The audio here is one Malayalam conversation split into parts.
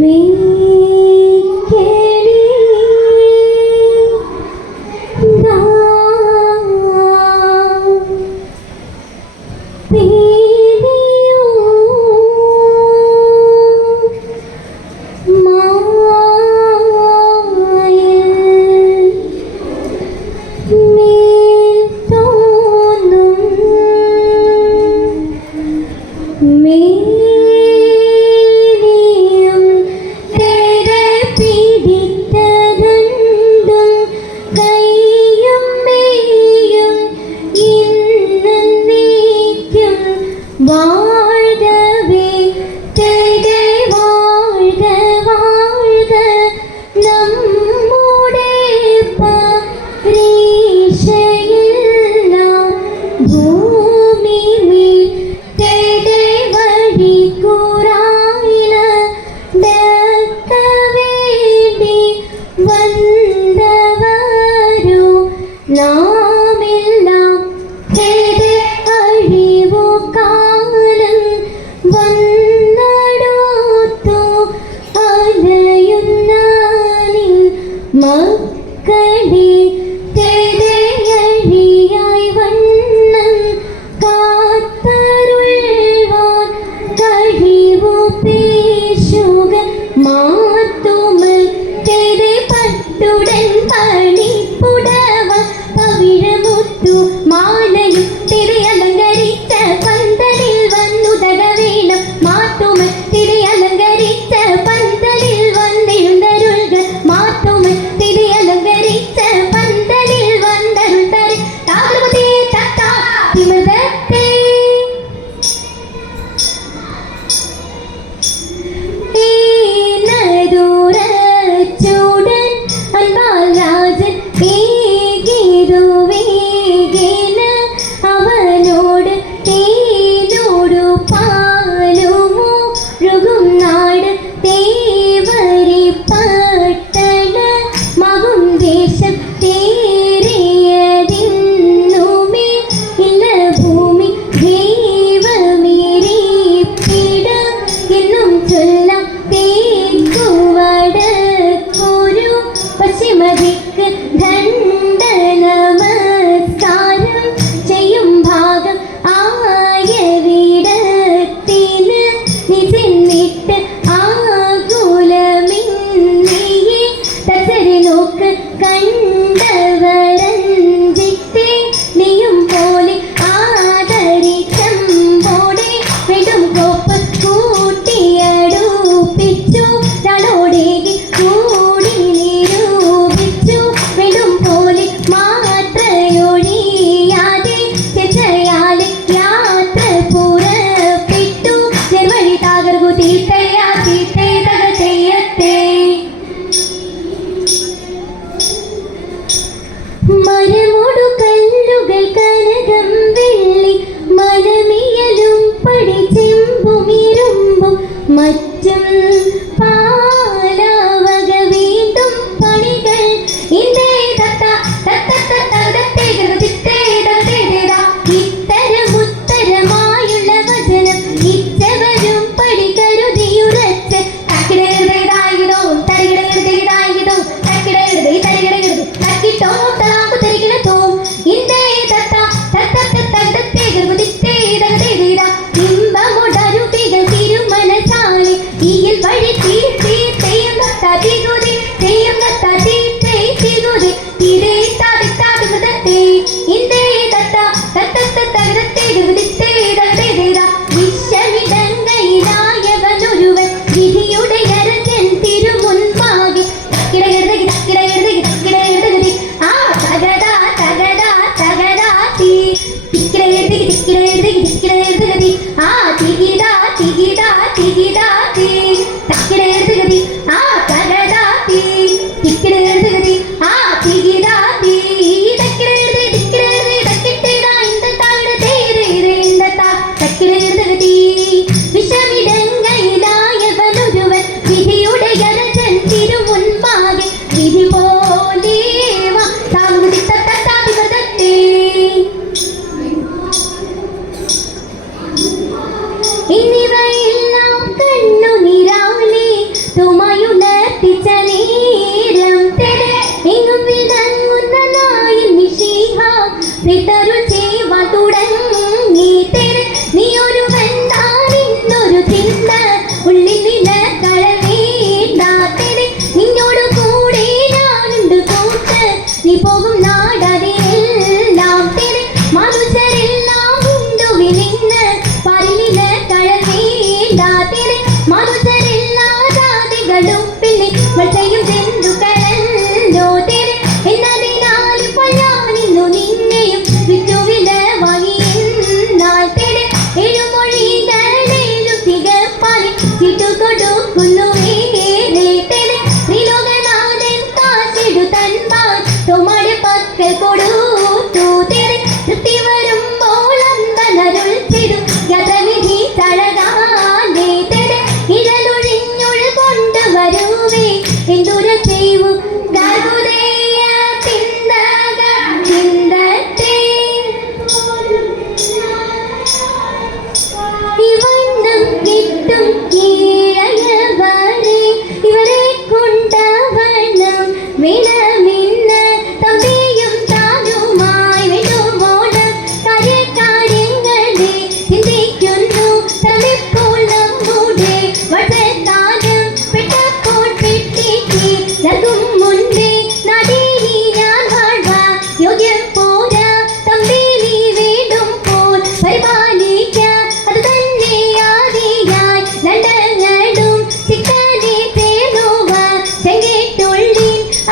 തിരി പിന്നെ മഴയും ജന്തുക്കളല്ലോ തേരെ എന്നതിനാലും കൊല്ലാനിന്നു നിന്നെയും വിറ്റുവില വാങ്ങിയെന്നാൽ തേരെ എഴുമൊഴികളേലും തികപ്പാലെ ചിട്ടുകൊടുക്കുന്നു തേരെ ത്രിലോകനാഥൻ കാശിടു തൻപാൻ തോമാടെ പക്കൽ കൊടുത്തു തേരെ തൃപ്തി വരുമ്പോൾ അന്തനരുൾ ചെയ്തു യാത്രവിധി തഴകാനേ തേരെ ഇഴലൊഴിഞ്ഞുൾ കൊണ്ടുവരുവേ എന്തുര ചെയ്യൂ ഗാർഗുദേയ ചിന്തക ചിന്തത്തെ ഇവണ്ണം കിട്ടും കീഴയവരെ ഇവരെ കൊണ്ടവണ്ണം വേണമെന്ന് തമ്പിയും താനുമായി വേണ്ടുവോണം കാര്യങ്ങളെ ചിന്തിക്കുന്നു തമ്മിപ്പോൾ നമ്മുടെ വർഷക്കാലം പെട്ടപ്പോൾ പെട്ടിക്ക് നൽകും മുൻപേ നടീനി ഞാൻ വാഴ്വാ യോഗ്യം പോരാ തമ്പി നീ വേണ്ടുമ്പോൾ പരിപാലിക്ക അത് തന്നെ ആദിയായി ലണ്ടങ്ങളും ചിക്കനെ തേർന്നുവ ചെങ്കേട്ടുള്ളിൽ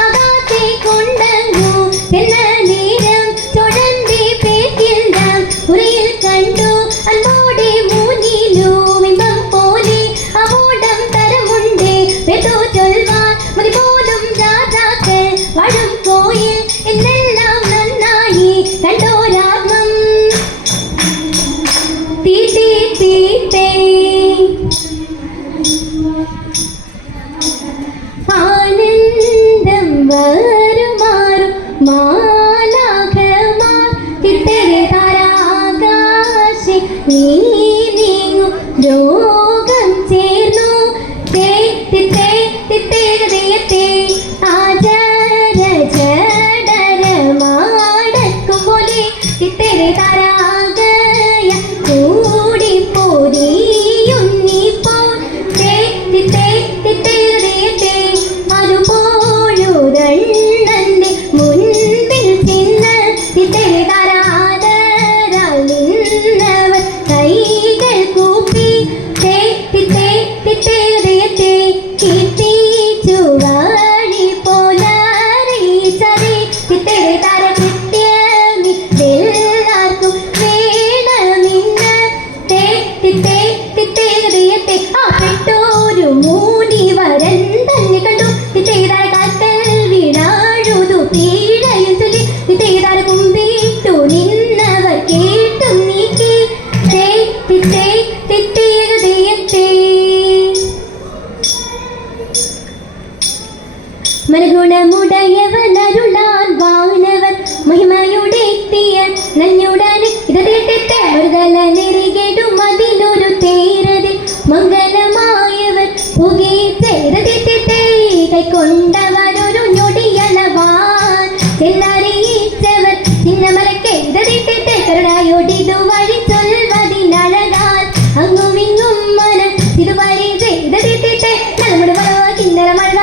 അകാത്തെ കൊണ്ടങ്ങു എന്ന നേരം ചുഴന്തി പേക്കില്ല ഉറയിൽ കണ്ടു അൻപോടെ മൂന്നിലും ഇമ്പം പോലെ അവോടം തരമുണ്ട് പെട്ടു ചൊൽവാൻ മതി പോലും രാജാക്കൾ വാഴും കോയിൽ എന്നെല്ലാം നന്നായി കണ്ടോരാത്മം തീട്ടേ തീട്ടേ ആനന്ദം വരുമാറും മാലാഖമാർ തിത്തരെ താരാകാശി നീ നീങ്ങും രോഗം ചേർന്നു തേ തിത്തേ തിത്തേകതയത്തെ ആചാര ജഡരമാടക്കും പോലെ തിത്തരെ താരാകയ കൂടി പോരിയുന്നിപ്പോൾ തേ തിത്തേ തിത്തേകതയത്തെ അതുപോലൊരെണ്ണന്റെ മുൻപിൽ ചെന്ന് തിത്തരെ താരാദരാൽ നിന്നവർ കൈകൾ കൂപ്പി തേ തിത്തേ തിത്തേകതയത്തെ കീർത്തിച്ചു വാഴി പോലറിയിച്ചതേ തിത്തരെ താര കൃത്യമി എല്ലാവർക്കും വേണമെന്ന് തേ തിത്തേ തിത്തേകതയത്തെ ആ പെട്ടോരു മൂടിവരൻ തന്നെ കണ്ടു തിത്തേതാര കാൽക്കൽ വീണാഴുതു പീഴയും ചൊല്ലി തിത്തേതാര കുമ്പിട്ടു നിന്നവർ കേട്ടും നീക്കി തേ തിത്തേ തിത്തേകതയത്തെ മനഗുണമുടയവനരുളാൻ വാനവർ മഹിമയുടെ എത്തിയ നഞ്ഞുടനെ ഇതേട്ടെ മൃഗല നെറികെടും അതിലൊരു തേരതിൽ മംഗലമായവർ പുകീച്ചെയ്തേ കൈക്കൊണ്ടവരൊരു ഞൊടിയളവാൻ ചെന്നറിയിച്ചവർ ചിന്നമരക്കെയ്തേ കരുണായൊടിതു വഴി ചൊൽവതിനഴകാൽ അങ്ങുമിങ്ങും മന ഇതുവഴി ചെയ്തേ നമ്മുടെ കിന്നര മഴ